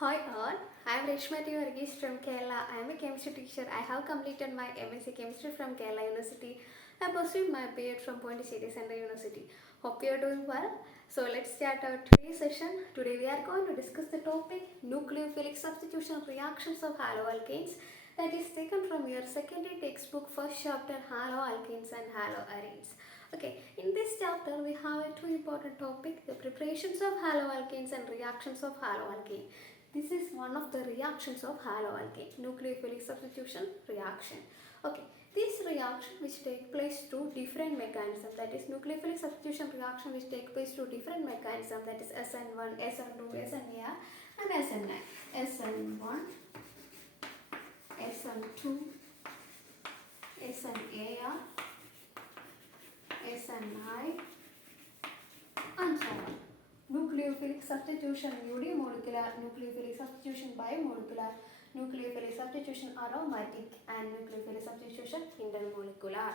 Hi all, I am Reshmati Varghese from Kerala. I am a chemistry teacher. I have completed my MSc Chemistry from Kerala University. I pursued my B.Ed from Pondicherry Central University. Hope you are doing well. So let's start our today's session. Today we are going to discuss the topic nucleophilic substitution reactions of haloalkanes, that is taken from your secondary textbook first chapter haloalkanes and haloarenes. Okay, in this chapter we have a two important topic, the preparations of haloalkanes and reactions of haloalkane. This is one of the reactions of haloalkane, nucleophilic substitution reaction. Okay, this reaction which take place through different mechanisms, that is nucleophilic substitution reaction which take place through different mechanisms, that is SN1, SN2, SNAR and SN9. SN1, SN2, SNAR, SNI and so on. Nucleophilic substitution unimolecular, nucleophilic substitution bimolecular, nucleophilic substitution aromatic and nucleophilic substitution intermolecular.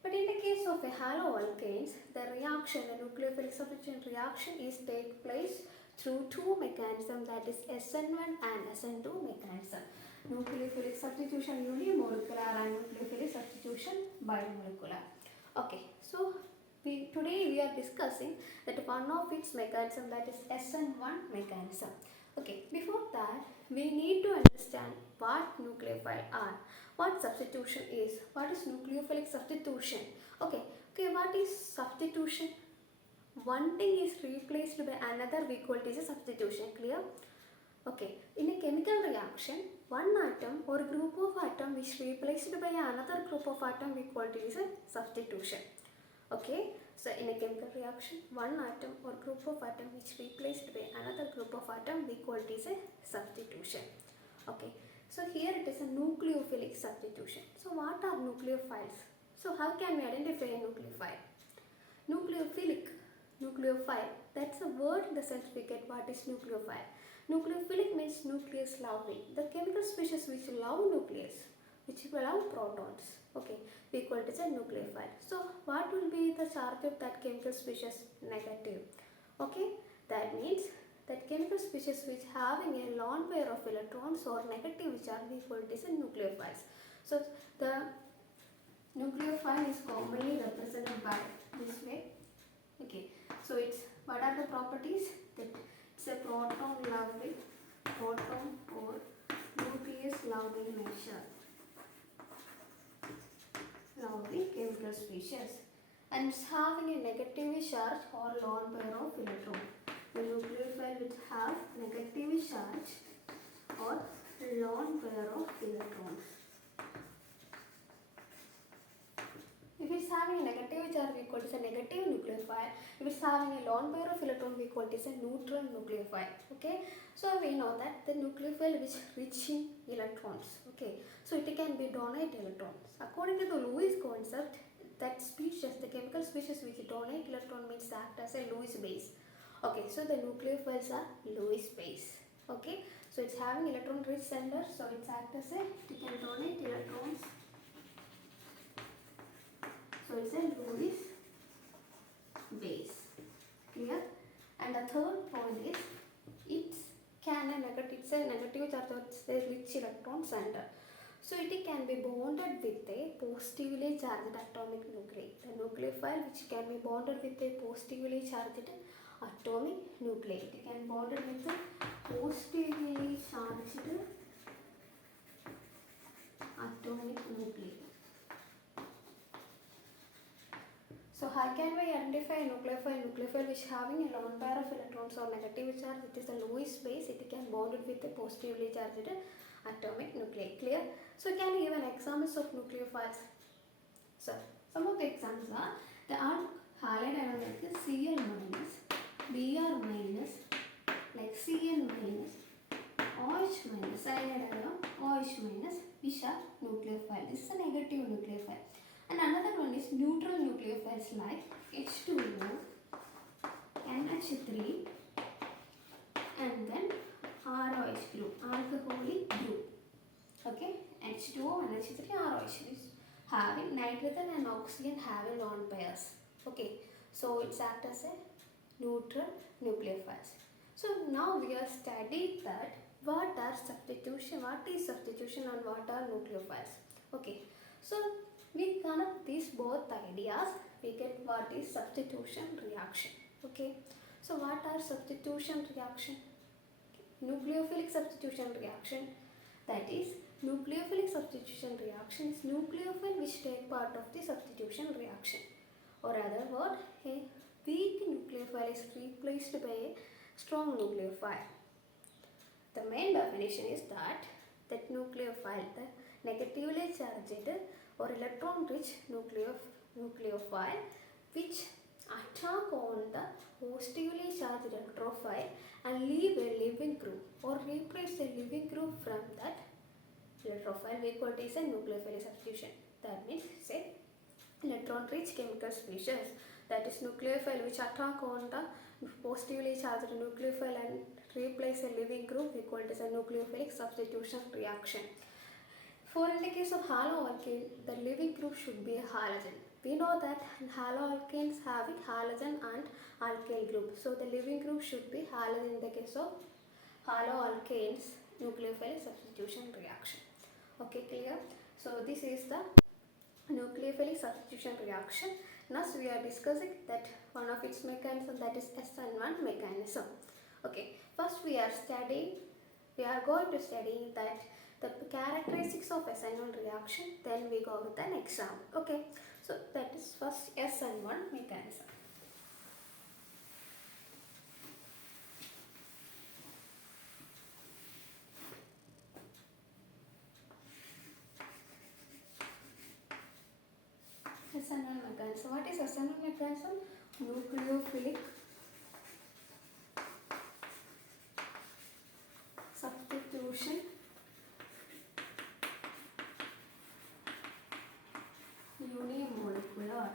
But in the case of a haloalkanes, the reaction, the nucleophilic substitution reaction is take place through two mechanisms, that is SN1 and SN2 mechanism. Nucleophilic substitution unimolecular and nucleophilic substitution bimolecular. Okay, so today we are discussing that one of its mechanism, that is SN1 mechanism. Okay, before that we need to understand what nucleophile are, what substitution is, what is nucleophilic substitution. Okay, what is substitution? One thing is replaced by another, we call it as a substitution. Clear? Okay, in a chemical reaction, one atom or group of atom which replaced by another group of atom, we call it as a substitution. Okay, so in a chemical reaction, one atom or group of atom which replaced by another group of atom, we call it as a substitution. Okay, so here it is a nucleophilic substitution. So what are nucleophiles? So how can we identify a nucleophile? Nucleophilic, nucleophile, that's a word in the certificate. What is nucleophile? Nucleophilic means nucleus loving, the chemical species which love nucleus, which love protons. Okay, we call it as a nucleophile. So what will be the charge of that chemical species? Negative. Okay, that means that chemical species which having a lone pair of electrons or negative charge, we call it as a nucleophiles. So the nucleophile is commonly represented by this way. Okay, so it's, what are the properties? That it's a proton loving, proton or nucleus loving nature, loving chemical species, and it's having a negative charge or lone pair of electron. The nucleophile which have negative charge or lone pair of electrons. If it's having a negative charge, we call it a negative nucleophile. If it's having a lone pair of electron, we call it a neutral nucleophile. Okay, so we know that the nucleophile which rich in electrons. Okay, so it can be donate electrons. According to the Lewis concept, that species, the chemical species which donate electron means act as a Lewis base. Okay, so the nucleophiles are Lewis base. Okay, so it's having electron rich center, so it's act as a, it can donate electrons. So it's a Lewis base. Clear? And the third point is it's a negative charge, or it's a rich electron center. So it can be bonded with a positively charged atomic nuclei. The nucleophile which can be bonded with a positively charged atomic nuclei. It can be bonded with a positively charged atomic nuclei. So how can we identify a nucleophile? Nucleophile which having a lone pair of electrons or negative charge, it is a Lewis base, it can bond it with a positively charged atomic nuclei. Clear? So can you give an examples of nucleophiles? So some of the examples are the halide ion like Cl minus, Br minus, like Cn minus, OH minus, cyanide ion, OH minus, which are nucleophile. This is a negative nucleophile. And another one is neutral nucleophiles like H2O, NH3 and then ROH group, alcoholic group. Okay, H2O, NH3, ROH is having nitrogen and oxygen having lone pairs. Okay, so it's act as a neutral nucleophiles. So now we have studied that what are substitution, what is substitution and what are nucleophiles. Okay, so we connect these both ideas, we get what is substitution reaction. Okay, so what are substitution reaction? Nucleophilic substitution reaction, that is nucleophilic substitution reaction is nucleophile which take part of the substitution reaction, or other word, a weak nucleophile is replaced by a strong nucleophile. The main definition is that nucleophile, the negatively charged or electron rich nucleophile which attack on the positively charged electrophile and leave a living group or replace a living group from that electrophile, we call it as a nucleophilic substitution. That means say electron rich chemical species, that is nucleophile which attack on the positively charged nucleophile and replace a living group, we call it as a nucleophilic substitution reaction. For in the case of haloalkane, the living group should be a halogen. We know that haloalkanes have a halogen and alkyl group, so the living group should be halogen in the case of haloalkanes nucleophilic substitution reaction. Okay, clear? So this is the nucleophilic substitution reaction. Next we are discussing that one of its mechanism, that is SN1 mechanism. Okay, first we are going to study that the characteristics of SN1 reaction, then we go with an example. Okay, so that is first SN1 mechanism. SN1 mechanism. What is SN1 mechanism? Nucleophilic substitution unimolecular.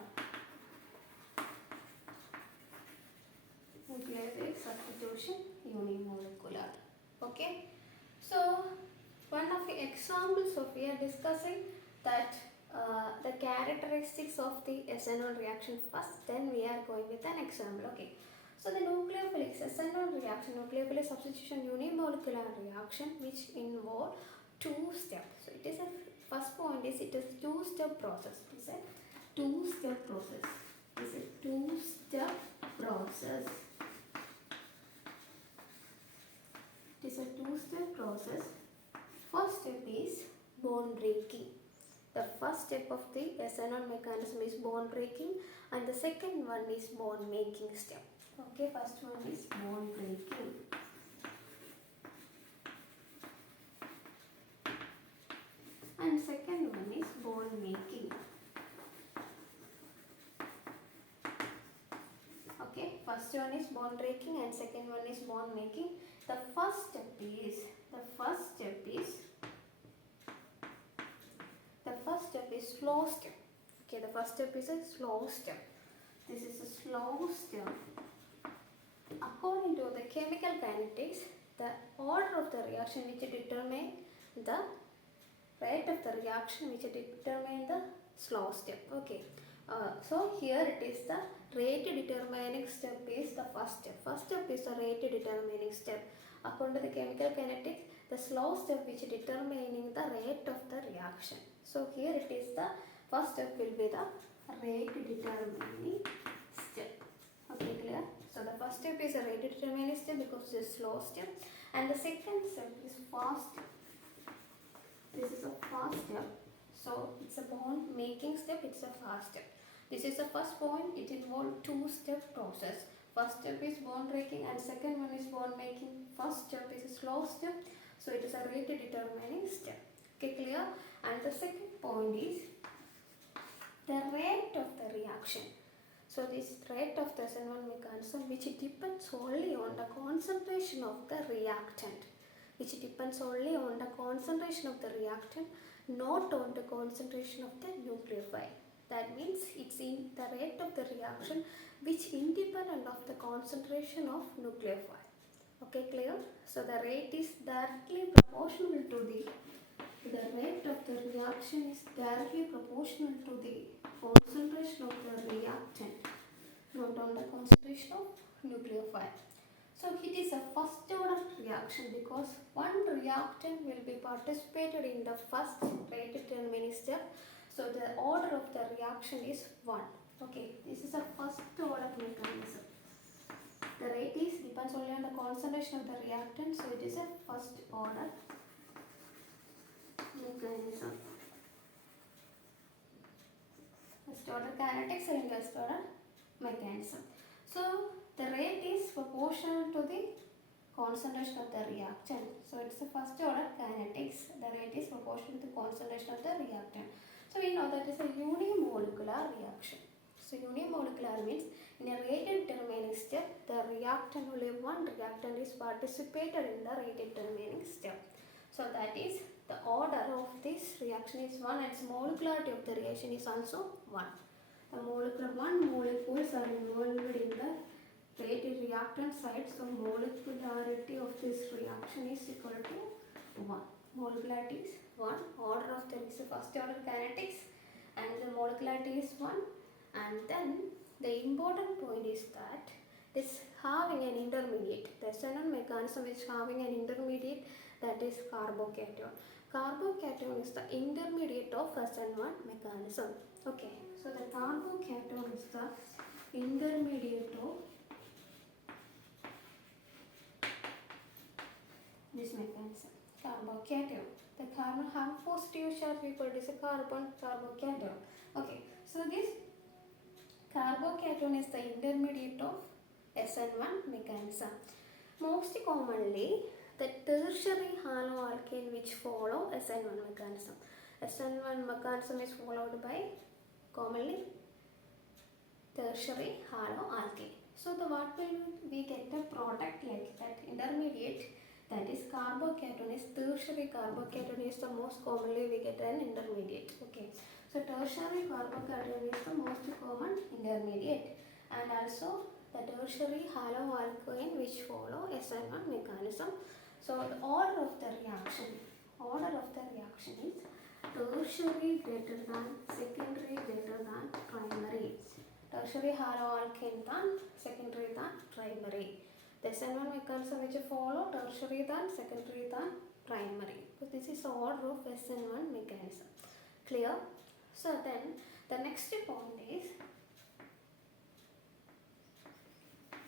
Nucleophilic substitution unimolecular. Okay. So one of the examples of we are discussing that the characteristics of the SN1 reaction first, then we are going with an example. Okay. So the nucleophilic SN1 reaction, nucleophilic substitution unimolecular reaction, which involve two steps. So it is a first point is it is two-step process. It is a two-step process. It is a two-step process. It is a two-step process. First step is bond breaking. The first step of the SN1 mechanism is bond breaking, and the second one is bond making step. Okay, first one is bond breaking. And second one is bond making. Okay, first one is bond breaking and second one is bond making. The first step is slow step. Okay, the first step is a slow step. This is a slow step. According to the chemical kinetics, the order of the reaction which determine the rate of the reaction which determine the slow step. Okay. So here it is the rate determining step is the first step. First step is the rate determining step. According to the chemical kinetics, the slow step which determining the rate of the reaction. So here it is the first step will be the rate determining step. Okay, clear? So the first step is a rate determining step because it is slow step, and the second step is fast step. This is a fast step. So it's a bond making step, it's a fast step. This is the first point, it involves two-step process. First step is bond breaking and second one is bond making. First step is a slow step, so it is a rate determining step. Okay, clear? And the second point is the rate of the reaction. So this rate of the SN1 mechanism which depends only on the concentration of the reactant. Which depends only on the concentration of the reactant, not on the concentration of the nucleophile. That means it's in the rate of the reaction which independent of the concentration of nucleophile. Okay, clear? So the rate is directly proportional to the rate of the reaction is directly proportional to the concentration of the reactant, not on the concentration of nucleophile. So it is a first order reaction because one reactant will be participated in the first rate determining step. So the order of the reaction is 1. Okay, this is a first order mechanism. The rate is depends only on the concentration of the reactant, so it is a first order mechanism. First order kinetics and first order mechanism. So the rate is proportional to the concentration of the reactant. So it's the first order kinetics. The rate is proportional to the concentration of the reactant. So we know that is a unimolecular reaction. So unimolecular means in a rate determining step, the reactant, only one reactant is participated in the rate determining step. So that is the order of this reaction is 1 and its molecularity of the reaction is also 1. The one molecules are involved in the rate reactant side, so molecularity of this reaction is equal to 1. Molecularity is 1, order of the first order kinetics, and the molecularity is 1. And then the important point is that this having an intermediate, the SN1 mechanism is having an intermediate, that is carbocation. Carbocation is the intermediate of SN1 mechanism. Okay, so the carbocation is the intermediate of this mechanism. Carbocation. The carbon have positive charge equal to the carbon carbocation. Okay, so this carbocation is the intermediate of SN1 mechanism. Most commonly, the tertiary haloalkane which follow SN1 mechanism. SN1 mechanism is followed by commonly tertiary haloalkane. So the what will we get a product like that intermediate, that is carbocation is tertiary carbocation is the most commonly we get an intermediate. Okay, so tertiary carbocation is the most common intermediate, and also the tertiary haloalkane which follow SN1 mechanism. So the order of the reaction is tertiary greater than secondary greater than primary. Tertiary haloalkane than secondary than primary. The SN1 mechanism which follow tertiary than secondary than primary. So this is the order of SN1 mechanism. Clear? So then the next point is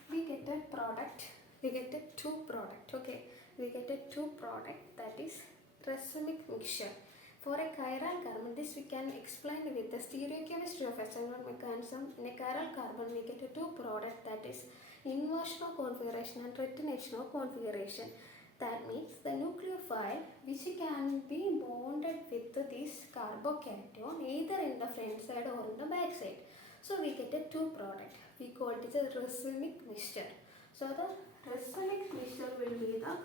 we get a product. We get a two product. Okay, we get a two product, that is racemic mixture. For a chiral carbon, this we can explain with the stereochemistry of SN1 mechanism. In a chiral carbon, we get a two product, that is inversion of configuration and retination of configuration. That means the nucleophile which can be bonded with this carbocation either in the front side or in the back side. So we get a two product. We call it as a racemic mixture. So the racemic mixture will be the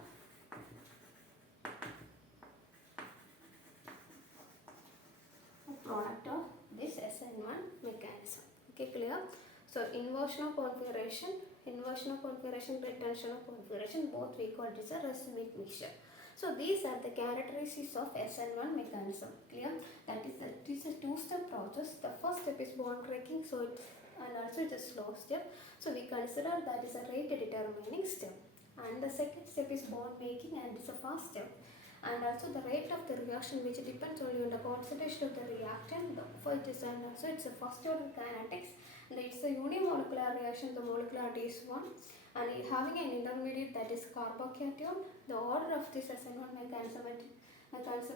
product of this SN1 mechanism. Okay, clear? So inversion of configuration, retention of configuration, both we call it as a racemic mixture. So these are the characteristics of SN1 mechanism. Clear? That is a two-step process. The first step is bond breaking, so it's and also it's a slow step. So we consider that is a rate determining step. And the second step is bond making, and it's a fast step. And also the rate of the reaction which depends only on the concentration of the reactant. And also it's a first order kinetics, and it's a unimolecular reaction. The molecularity is 1, and having an intermediate, that is carbocation. The order of this SN1 mechanism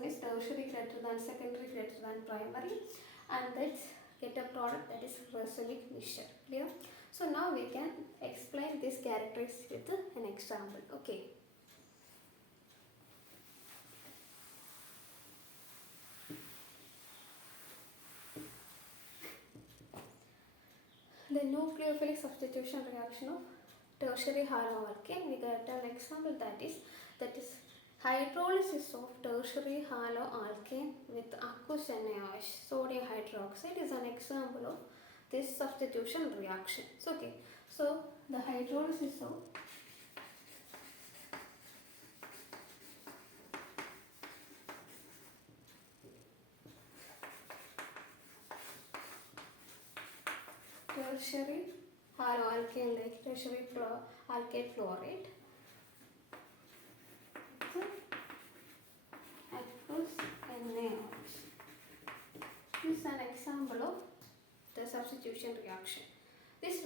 is tertiary greater than secondary greater than primary, and let's get a product, that is racemic mixture. Clear? So now we can explain this characteristics with an example. Okay. The nucleophilic substitution reaction of tertiary haloalkane. We get an example, that is hydrolysis of tertiary haloalkane with aqueous NaOH, sodium hydroxide, is an example of this substitution reaction. So, okay, so the hydrolysis of tertiary haloalkane like tertiary alkyl chloride. Aqueous NaOH. This is an example of the substitution reaction. This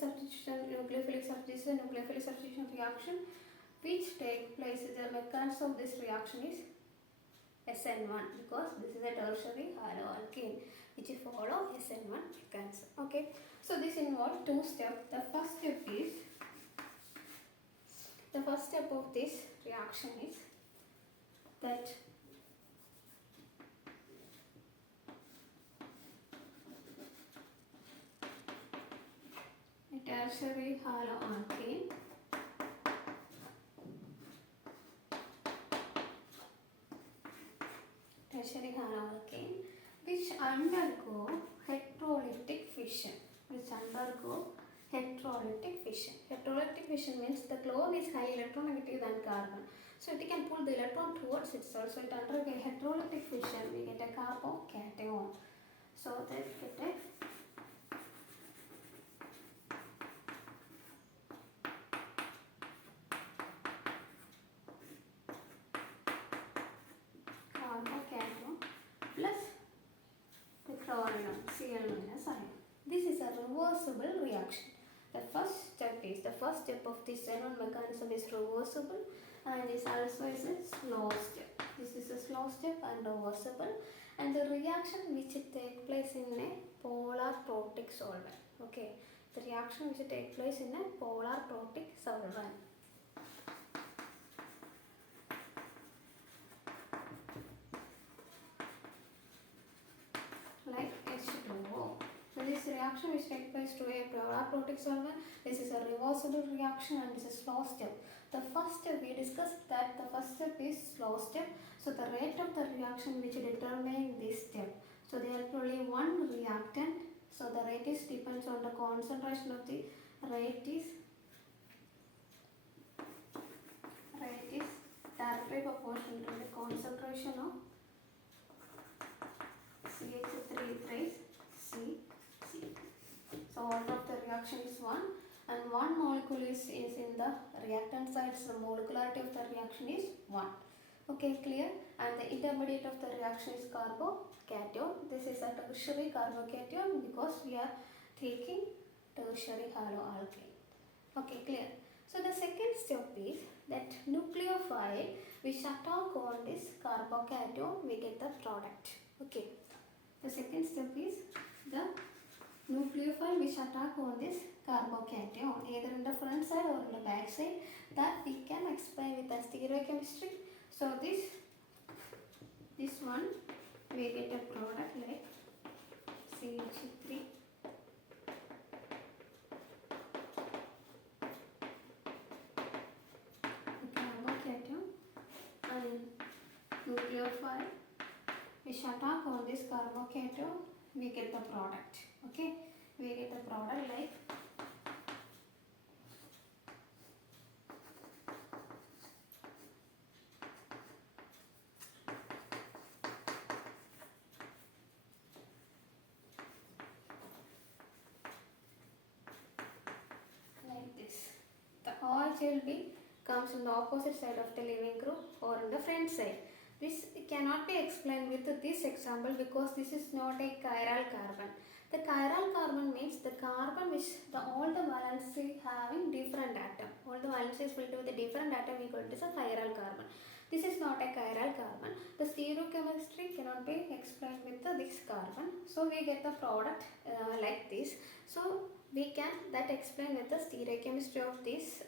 substitution, nucleophilic substitution reaction, which take place, the mechanism of this reaction is SN1, because this is a tertiary haloalkane which follow SN1 mechanism. Okay, so this involves two steps. The first step of this reaction is that a tertiary haloalkane which undergo heterolytic fission. Heterolytic fission means the chlorine is highly electronegative than carbon. So it can pull the electron towards itself. So it undergoes heterolytic fission. We get a carbocation. So that we get a carbocation plus the chlorine, Cl minus ion. This is a reversible reaction. The first step of this N1 mechanism is reversible, and is also a slow step. This is a slow step and reversible, and the reaction which takes place in a polar protic solvent. Okay, the reaction which takes place in a polar protic solvent. Like H2O. So this reaction which takes place to a polar protic solvent, this is a reversible reaction and this is a slow step. The first step, we discussed that the first step is slow step. So the rate of the reaction which determines this step. So there is only one reactant. So the rate is depends on the concentration of the rate is directly proportional to the concentration of CH3 C. So order of the reaction is 1, and one molecule is in the reactant side, so the molecularity of the reaction is 1. Okay, clear? And the intermediate of the reaction is carbocation. This is a tertiary carbocation because we are taking tertiary haloalkane. Okay, clear? So the second step is that nucleophile which attack on this carbocation, we get the product. Okay. The second step is the nucleophile which attack on this carbocation either in the front side or in the back side, that we can explain with the stereochemistry. So this one we get a product like CH3 carbocation and nucleophile which attack on this carbocation, we get the product. Okay, we get the product like this. The OH will be comes in the opposite side of the leaving group or in the front side. This cannot be explained with this example because this is not a chiral carbon. The chiral carbon means the carbon which all the valency having different atom. All the valencies filled with a different atom equal to a chiral carbon. This is not a chiral carbon. The stereochemistry cannot be explained with this carbon. So we get the product like this. So we can explain with the stereochemistry of this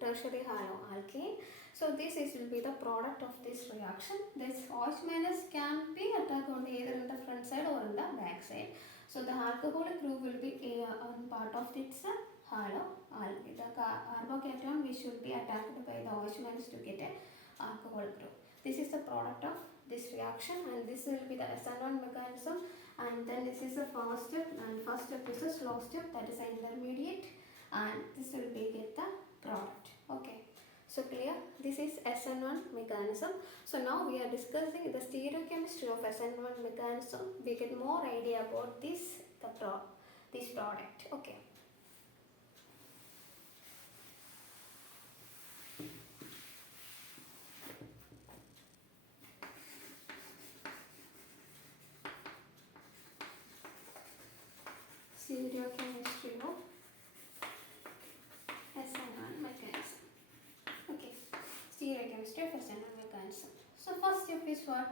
tertiary haloalkane. So this will be the product of this reaction. This OH minus can be attacked on either in the front side or in the back side. So the alcoholic group will be on part of its haloalkane. The carbocation which should be attacked by the OH minus to get a alcohol group. This is the product of this reaction, and this will be the SN1 mechanism, and then this is the first step, and first step is a slow step, that is an intermediate, and this will be get the product. Okay. So clear? This is SN1 mechanism. So now we are discussing the stereochemistry of SN1 mechanism. We get more idea about this product. Okay. stereochemistry of SN1 mechanism. Okay, stereochemistry of SN1 mechanism. So first step is what?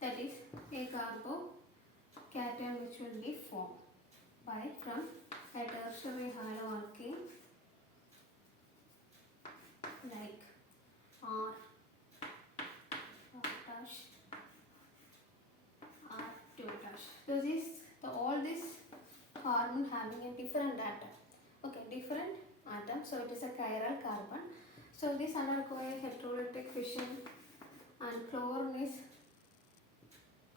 That is a carbocation which will be formed from a tertiary haloalkane like R dash R2 dash. So all this carbon having a different atom. Okay, different atom. So it is a chiral carbon. So this undergo a heterolytic fission, and chlorine is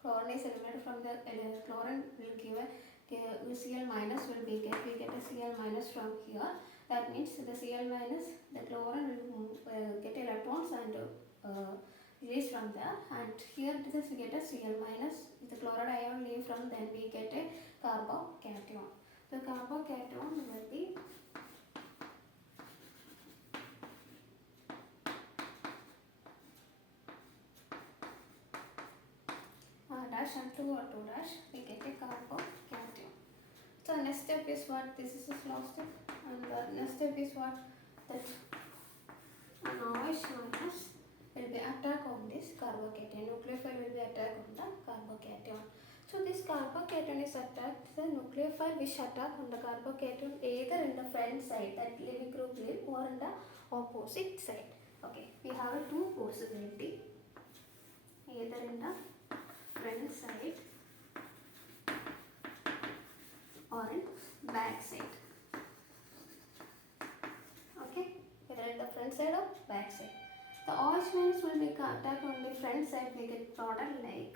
eliminated from the chlorine will give a Cl minus will be we get a Cl minus from here. That means the Cl minus, the chlorine will get electrons and release from there, and here this we get a Cl minus, the chloride ion leave from, then we get a carbocation. The carbocation will be dash and 2 or 2 dash, we get a carbocation. So next step is what? This is the slow step, and the next step is what? That an OH minus will be attack on this carbocation. Nucleophile will be attack on the carbocation. So this carbocation is attacked, the nucleophile which attack on the carbocation either in the front side, that leaving group leave, or in the opposite side. Okay, we have two possibility, either in the front side or in back side. Okay, either in the front side or back side. The OH minus will be attacked on the front side, we get product like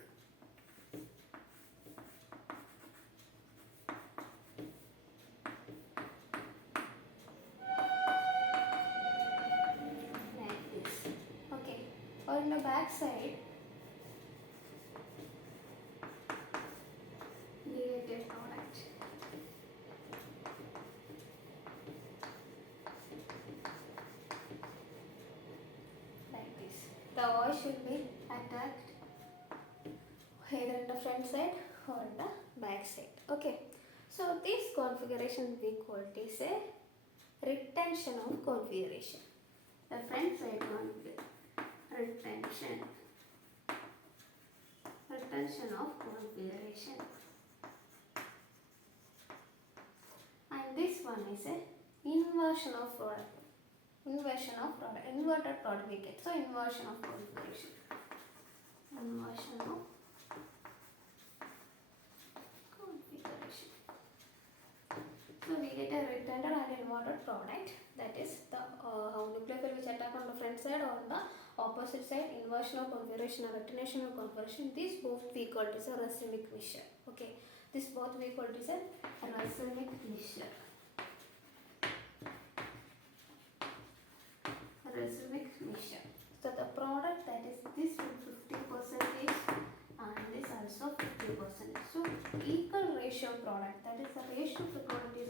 this. Okay, or in the back side we get a product like this. The OH will be attacked either in the front side or in the back side. Okay, so this configuration we call this a retention of configuration. The front side one will be retention of configuration, and this one is a inverted product we get. So inversion of configuration. So we get a rectangle and inverted product, that is the nucleophile which attack on the front side or on the opposite side, inversion of configuration or retention of configuration. These both we call it as a racemic mixture. Okay, this both we call it as a racemic mixture. So the product, that is this will 50% and this also 50%. So equal ratio product, that is the ratio of the product is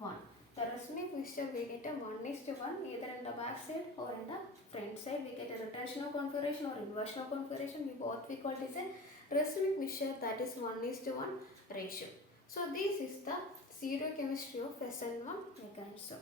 1:1. The racemic mixture we get a 1:1 either in the back side or in the front side. We get a retention of configuration or inversion of configuration. We both we call it as a racemic mixture, that is 1:1 ratio. So this is the stereochemistry of SN1 mechanism.